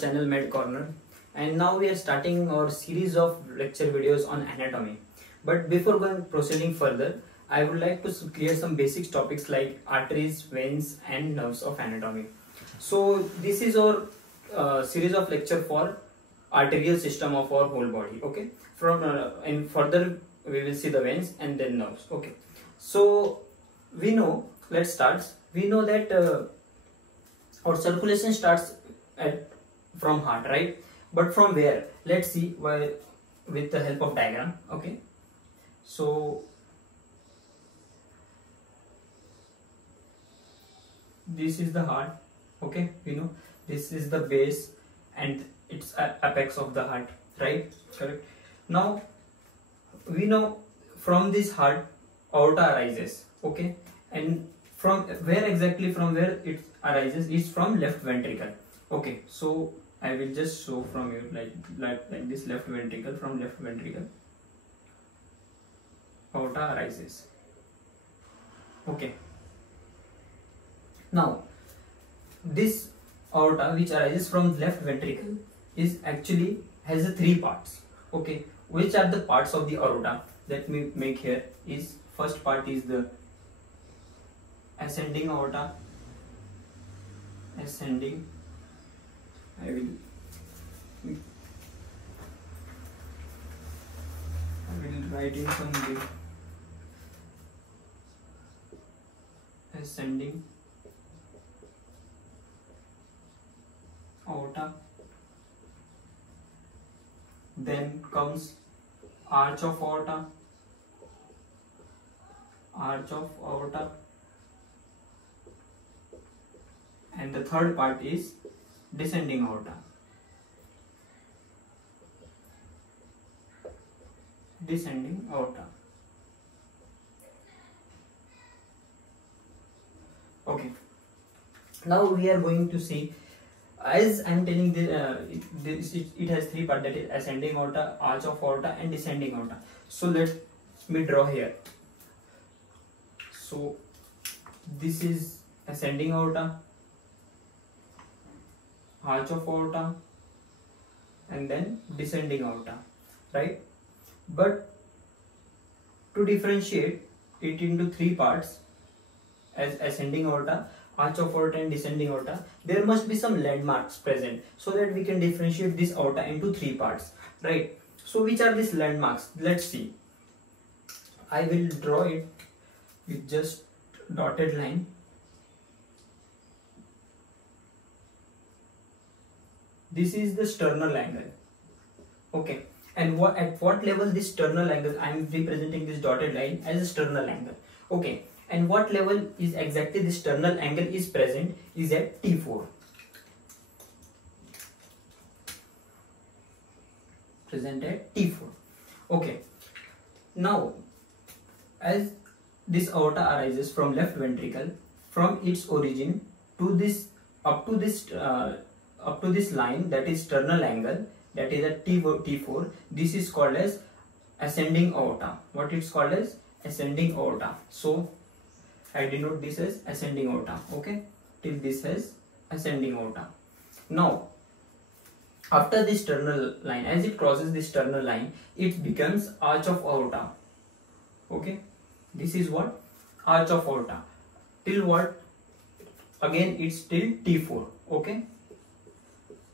channel Med Corner, and now we are starting our series of lecture videos on anatomy. But before proceeding further, I would like to clear some basic topics like arteries, veins and nerves of anatomy. So this is our series of lecture for arterial system of our whole body. Okay, from and further we will see the veins and then nerves. Okay, so we know, let's start. We know that our circulation starts from heart, right? But from where? Let's see why, with the help of diagram. Okay, so this is the heart. Okay, we know this is the base and it's apex of the heart, right? Correct. Now we know from this heart aorta arises. Okay, and from where exactly, from where it arises is from left ventricle. Okay, so I will just show from you like this, left ventricle. From left ventricle aorta arises. Okay, now this aorta which arises from left ventricle is actually has three parts. Okay, which are the parts of the aorta? Let me make here. Is first part is the ascending aorta. Ascending. I will write in some way. Ascending aorta. Then comes arch of aorta. Arch of aorta. And the third part is descending aorta. Descending aorta. Okay. Now we are going to see, as I am telling, it has three parts, that is ascending aorta, arch of aorta and descending aorta. So let me draw here. So this is ascending aorta, arch of aorta and then descending aorta, right? But to differentiate it into three parts, as ascending aorta, arch of aorta and descending aorta, there must be some landmarks present so that we can differentiate this aorta into three parts, right? So which are these landmarks? Let's see. I will draw it with just dotted line. This is the sternal angle. Okay, and at what level this sternal angle? I am representing this dotted line as a sternal angle. Okay, and what level is exactly this sternal angle is present is at T4. Present at T4. Okay, now as this aorta arises from left ventricle, from its origin to this up to this line, that is sternal angle, that is at T4, this is called as ascending aorta. What it's called as? Ascending aorta. So I denote this as ascending aorta. Okay, till this has ascending aorta. Now after this sternal line, as it crosses this sternal line, it becomes arch of aorta. Okay, this is what? Arch of aorta. Till what? Again it's till T4. Okay,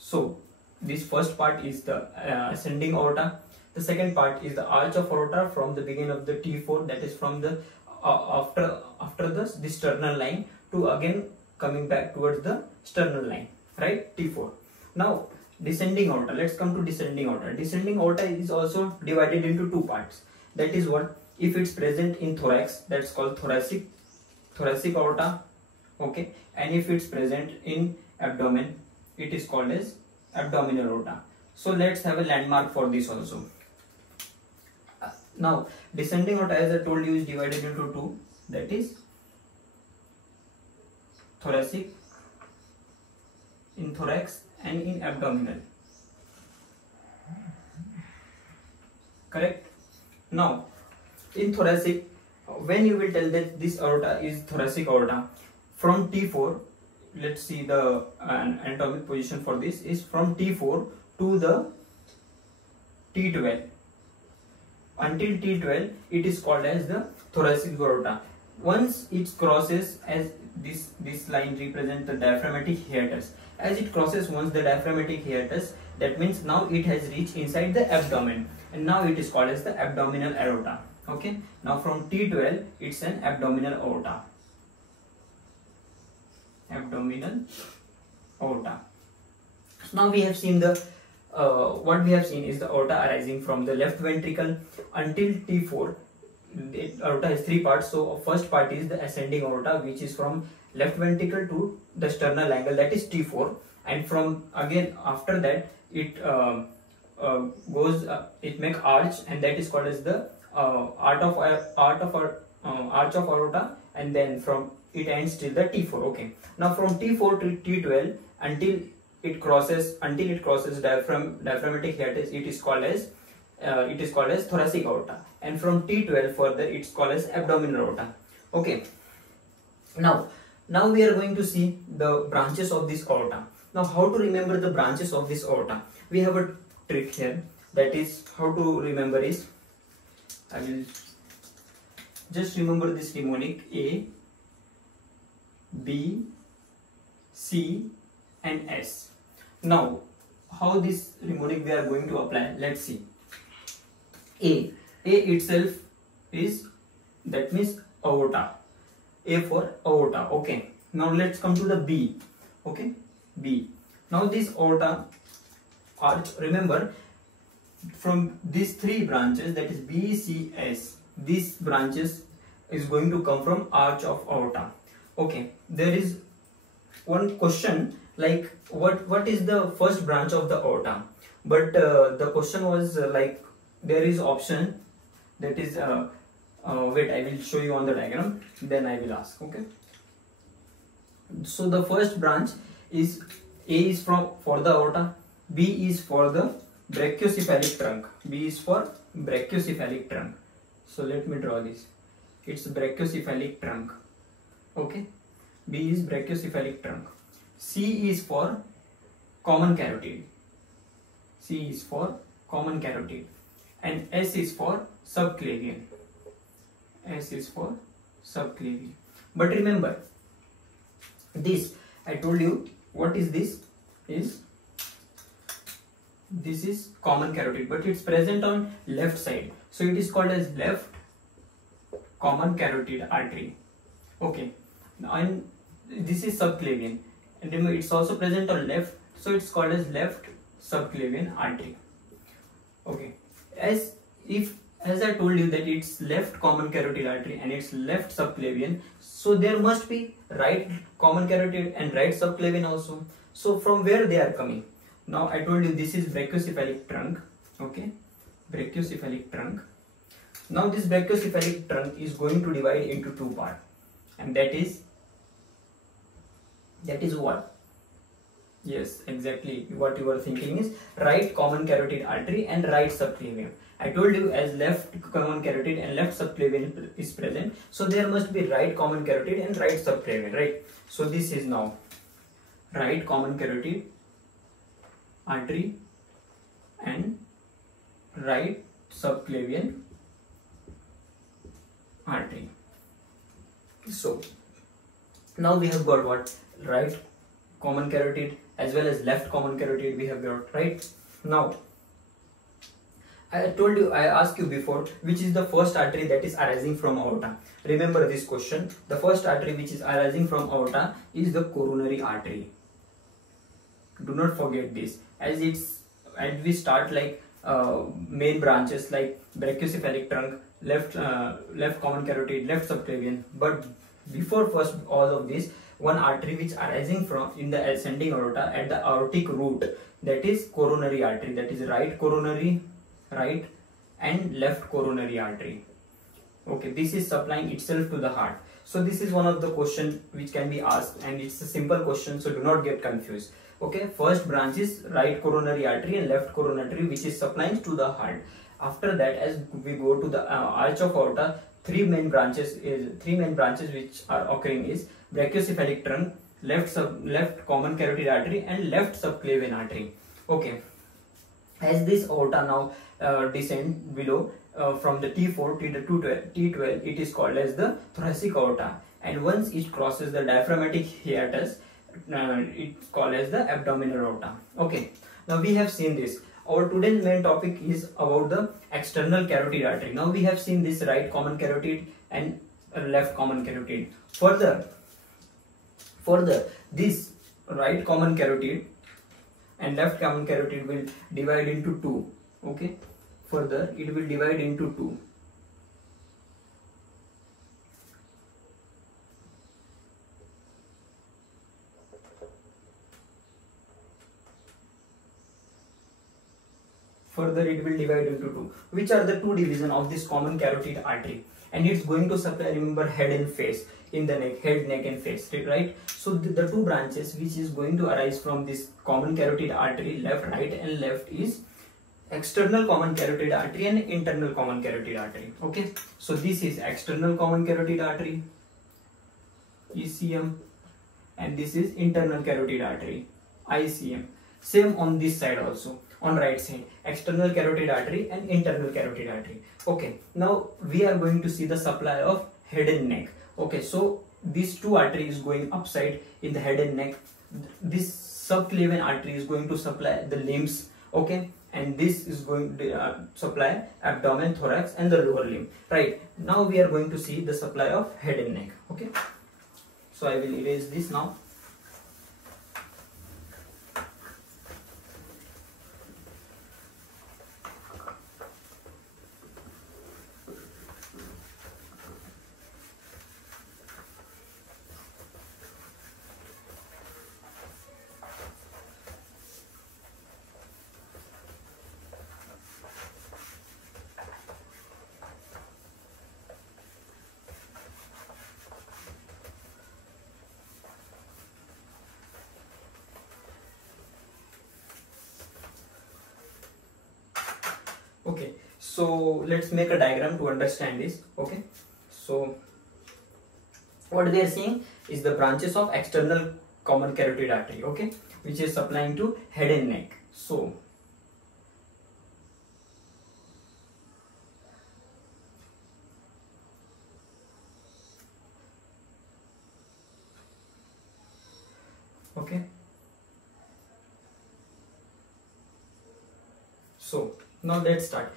so this first part is the ascending aorta. The second part is the arch of aorta from the beginning of the T4, that is from the after this sternal line to again coming back towards the sternal line, right? T4. Now descending aorta. Let's come to descending aorta. Descending aorta is also divided into two parts. That is what? If it's present in thorax, that's called thoracic aorta. Okay, and if it's present in abdomen, it is called as abdominal aorta. So let's have a landmark for this also. Now descending aorta, as I told you, is divided into two, that is thoracic, in thorax and in abdominal. Correct? Now in thoracic, when you will tell that this aorta is thoracic aorta, from T4 let's see the anatomic position for this is from T4 to the T12. Until T12 it is called as the thoracic aorta. Once it crosses, as this line represents the diaphragmatic hiatus, as it crosses once the diaphragmatic hiatus, that means now it has reached inside the abdomen, and now it is called as the abdominal aorta. Okay, now from T12 it's an abdominal aorta. Abdominal aorta. So now we have seen the what we have seen is the aorta arising from the left ventricle until T4. The aorta has three parts. So first part is the ascending aorta, which is from left ventricle to the sternal angle, that is T4, and from again after that it it make arch, and that is called as the arch of aorta, and then from it ends till the T4. Okay, now from T4 to T12 until it crosses diaphragmatic hiatus, it is called as thoracic aorta, and from T12 further it's called as abdominal aorta. Okay, now we are going to see the branches of this aorta. Now how to remember the branches of this aorta? We have a trick here, that is how to remember is, I will just remember this mnemonic: A, B, C and S. Now how this mnemonic we are going to apply, let's see. A itself is, that means aorta, A for aorta. Okay, now let's come to the B. Okay, B. Now this aorta arch, remember from these three branches, that is B, C, S, these branches is going to come from arch of aorta. Okay, there is one question like what is the first branch of the aorta, but the question was like there is option, that is wait, I will show you on the diagram, then I will ask. Okay, so the first branch is, A is for the aorta, B is for the brachiocephalic trunk. B is for brachiocephalic trunk. So let me draw this. It's brachiocephalic trunk. Okay, B is brachiocephalic trunk. C is for common carotid. C is for common carotid. And S is for subclavian. S is for subclavian. But remember, this I told you, what is this? This is common carotid, but it's present on left side, so it is called as left common carotid artery. Okay, and this is subclavian, and remember it's also present on left, so it's called as left subclavian artery. Okay, as I told you that it's left common carotid artery and it's left subclavian, so there must be right common carotid and right subclavian also. So from where they are coming? Now I told you this is brachiocephalic trunk. Okay, brachiocephalic trunk. Now this brachiocephalic trunk is going to divide into two parts, and that is what? Yes, exactly what you were thinking is right common carotid artery and right subclavian. I told you as left common carotid and left subclavian is present, so there must be right common carotid and right subclavian, right? So this is now right common carotid artery and right subclavian artery. So now we have got what? Right common carotid as well as left common carotid we have got, right? Now I asked you before, which is the first artery that is arising from aorta? Remember this question. The first artery which is arising from aorta is the coronary artery. Do not forget this, as we start like main branches like brachiocephalic trunk, left common carotid, left subclavian. But before first all of this, one artery which arising from in the ascending aorta at the aortic root, that is coronary artery, that is right and left coronary artery. Okay, this is supplying itself to the heart. So this is one of the question which can be asked, and it's a simple question, so do not get confused. Okay, first branch is right coronary artery and left coronary artery, which is supplying to the heart. After that, as we go to the arch of aorta, three main branches which are occurring is brachiocephalic trunk, left common carotid artery and left subclavian artery. Okay, as this aorta now descend below from the T4 to the T12, it is called as the thoracic aorta, and once it crosses the diaphragmatic hiatus, it's called as the abdominal aorta. Okay, now we have seen this. Our today's main topic is about the external carotid artery. Now we have seen this right common carotid and left common carotid. Further, this right common carotid and left common carotid will divide into two. Okay, further it will divide into two. Further it will divide into two. Which are the two divisions of this common carotid artery? And it's going to supply, remember, head and face in the neck, head, neck and face, right? So the two branches which is going to arise from this common carotid artery, left, right and left, is external common carotid artery and internal common carotid artery. Okay, so this is external common carotid artery, ECM, and this is internal carotid artery, ICM. Same on this side also, on right side, external carotid artery and internal carotid artery. Okay, now we are going to see the supply of head and neck. Okay, so these two arteries going upside in the head and neck. This subclavian artery is going to supply the limbs. Okay, and this is going to supply abdomen, thorax and the lower limb. Right, now we are going to see the supply of head and neck. Okay, so I will erase this now. Okay, so let's make a diagram to understand this. Okay, so what they are seeing is the branches of external common carotid artery, okay, which is supplying to head and neck. So okay, so now let's start.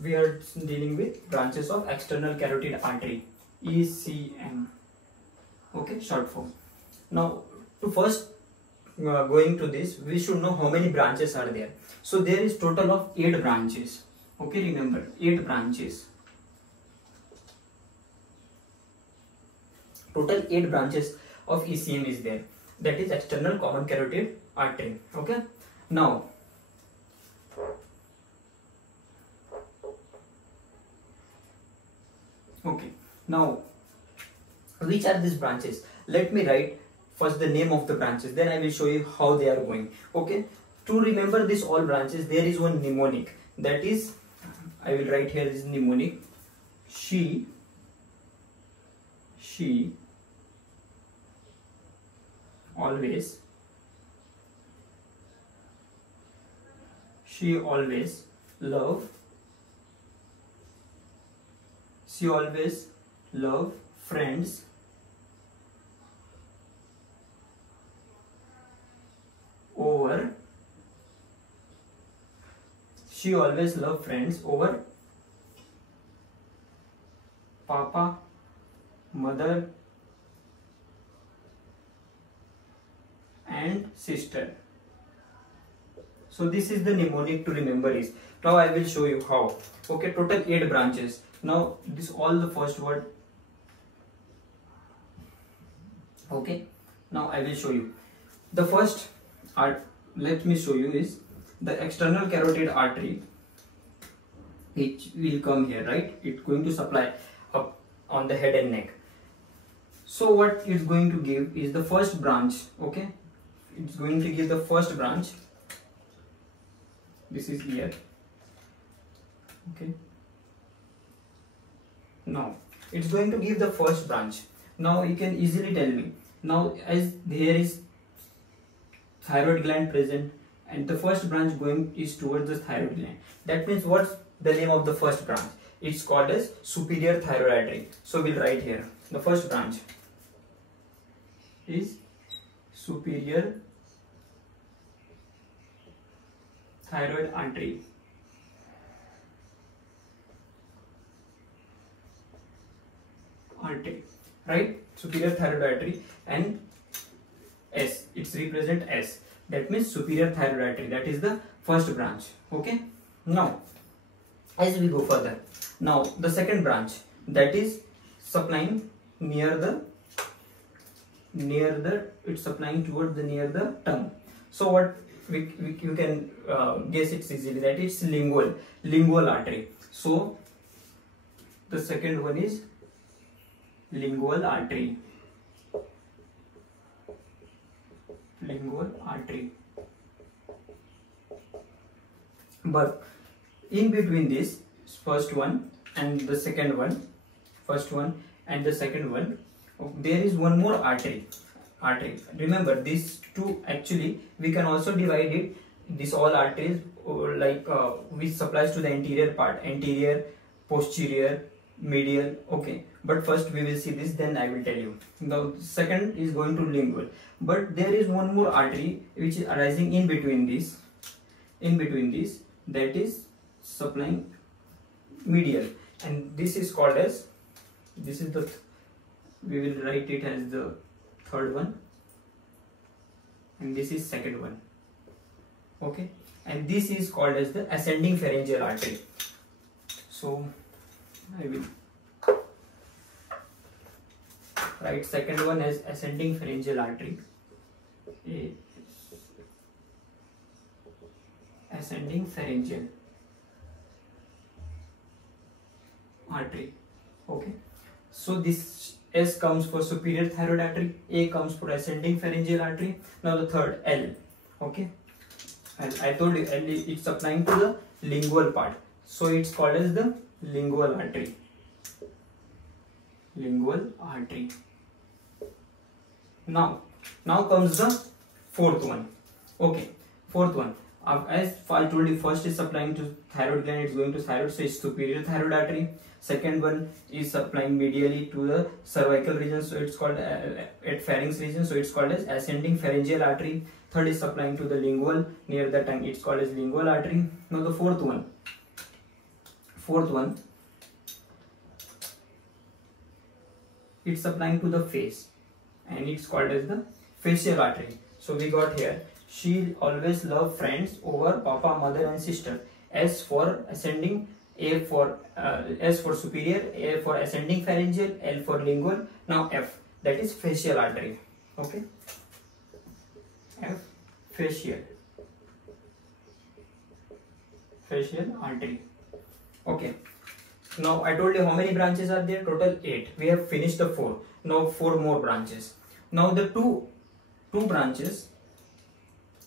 We are dealing with branches of external carotid artery, ECM. Okay, short form. Now to first going to this, we should know how many branches are there. So there is total of 8 branches. Okay, remember 8 branches. Total 8 branches of ECM is there. That is external common carotid artery. Okay, now which are these branches? Let me write first the name of the branches, then I will show you how they are going. Okay, to remember this all branches, there is one mnemonic, that is, I will write here is mnemonic. She always love friends over Papa, mother and sister. So this is the mnemonic to remember is. Now I will show you how. Okay, total 8 branches. Now this all the first word. Okay, now I will show you. The first let me show you is the external carotid artery. It will come here, right? It's going to supply up on the head and neck. So what it's going to give is the first branch. Okay, it's going to give the first branch. This is here. Okay, now it's going to give the first branch. Now you can easily tell me Now as there is thyroid gland present and the first branch going is towards the thyroid gland, that means what's the name of the first branch? It's called as superior thyroid artery. So we'll write here the first branch is superior thyroid artery. Right, superior thyroid artery, and S, it's represent S, that means superior thyroid artery, that is the first branch. Okay, now as we go further, now the second branch, that is supplying it's supplying towards the near the tongue. So what you can guess it's easily that it's lingual artery. So the second one is lingual artery. But in between this first one and the second one, there is one more artery. Remember, these two actually we can also divide it. These all arteries which supplies to the anterior part, anterior, posterior, medial. Okay, but first we will see this, then I will tell you. The second is going to lingual, but there is one more artery which is arising in between this, that is supplying medial, and this is called as, we will write it as the third one, and this is second one. Okay, and this is called as the ascending pharyngeal artery. So I will write second one as ascending pharyngeal artery. Ascending pharyngeal artery. Okay, so this S comes for superior thyroid artery, A comes for ascending pharyngeal artery. Now the third, L. Okay, and I told you L is supplying to the lingual part, so it's called as the lingual artery. Now comes the fourth one. Okay, fourth one. As I told you, first is supplying to thyroid gland, it's going to thyroid, so it's superior thyroid artery. Second one is supplying medially to the cervical region, so it's called at pharynx region, so it's called as ascending pharyngeal artery. Third is supplying to the lingual near the tongue, it's called as lingual artery. Now the fourth one, it's supplying to the face, and it's called as the facial artery. So we got here, she always love friends over papa, mother and sister. S for ascending, A for S for superior, A for ascending pharyngeal, L for lingual. Now F, that is facial artery. Okay, F, facial artery. Okay, now I told you how many branches are there, total 8. We have finished the 4. Now 4 more branches. Now the two branches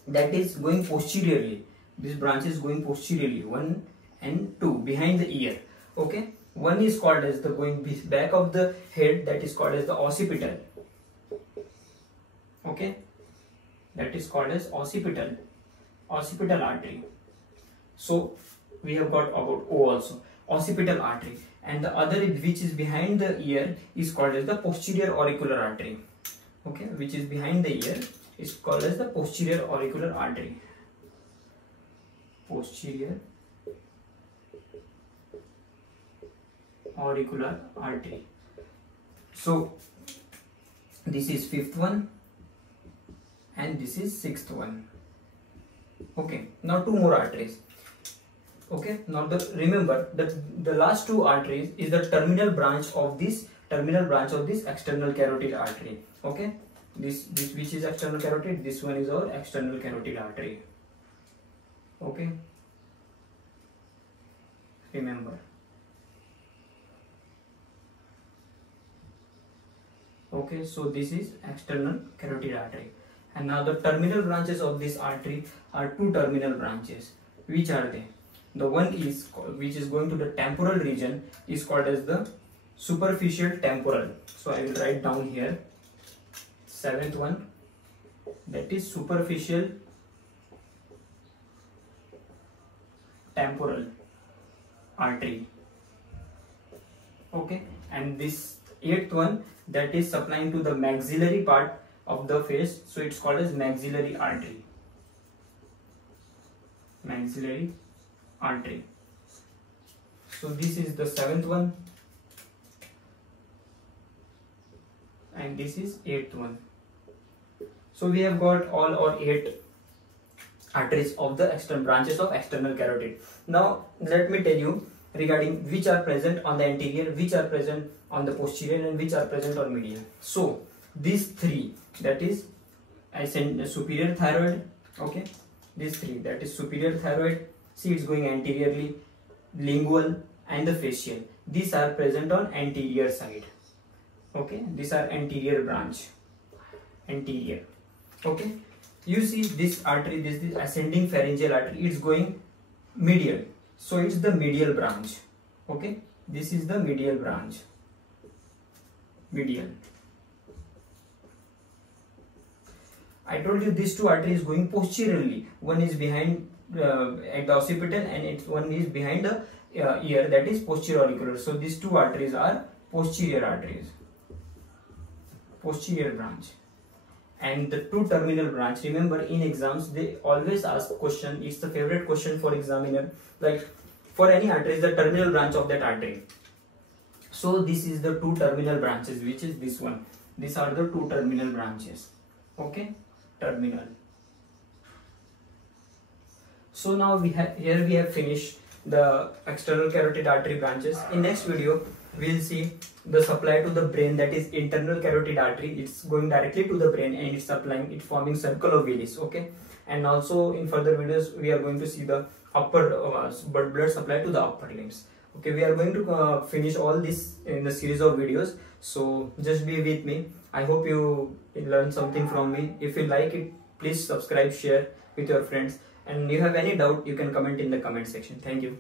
that is going posteriorly, this branch is going posteriorly, 1 and 2 behind the ear. Okay, one is called as the going back of the head, that is called as the occipital. Okay, that is called as occipital artery. So we have got about O also, occipital artery, and the other which is behind the ear is called as the posterior auricular artery. Okay, which is behind the ear is called as the posterior auricular artery. Posterior auricular artery. So this is 5th one and this is 6th one. Okay, now 2 more arteries. Okay, now remember that the last 2 arteries is the terminal branch of this external carotid artery. Okay, this which is external carotid, this one is our external carotid artery. Okay, remember. Okay, so this is external carotid artery, and now the terminal branches of this artery are 2 terminal branches. Which are they? The one is which is going to the temporal region is called as the superficial temporal. So I will write down here seventh one, that is superficial temporal artery. Okay, and this eighth one, that is supplying to the maxillary part of the face, so it's called as maxillary artery. Maxillary artery. So this is the seventh one, and this is eighth one. So we have got all our 8 arteries of the external branches of external carotid. Now let me tell you regarding which are present on the anterior, which are present on the posterior, and which are present on medial. So these 3, that is I send superior thyroid. Okay, these 3, that is superior thyroid, see it's going anteriorly, lingual and the facial, these are present on anterior side. Okay, these are anterior branch, anterior. Okay, you see this artery, this is ascending pharyngeal artery, it's going medial, so it's the medial branch. Okay, this is the medial branch, medial. I told you these 2 arteries going posteriorly, one is behind at the occipital and one is behind the ear, that is posterior auricular. So these 2 arteries are posterior arteries, posterior branch. And the 2 terminal branch, remember in exams they always ask question, it's the favorite question for examiner, like for any artery is the terminal branch of that artery. So this is the 2 terminal branches, which is this one. These are the 2 terminal branches. Okay, terminal. So now we have finished the external carotid artery branches. In next video we will see the supply to the brain, that is internal carotid artery, it's going directly to the brain and it's supplying, it's forming circle of Willis. Okay, and also in further videos we are going to see the upper blood supply to the upper limbs. Okay, we are going to finish all this in the series of videos, so just be with me. I hope you learned something from me. If you like it, please subscribe, share with your friends, and you have any doubt you can comment in the comment section. Thank you.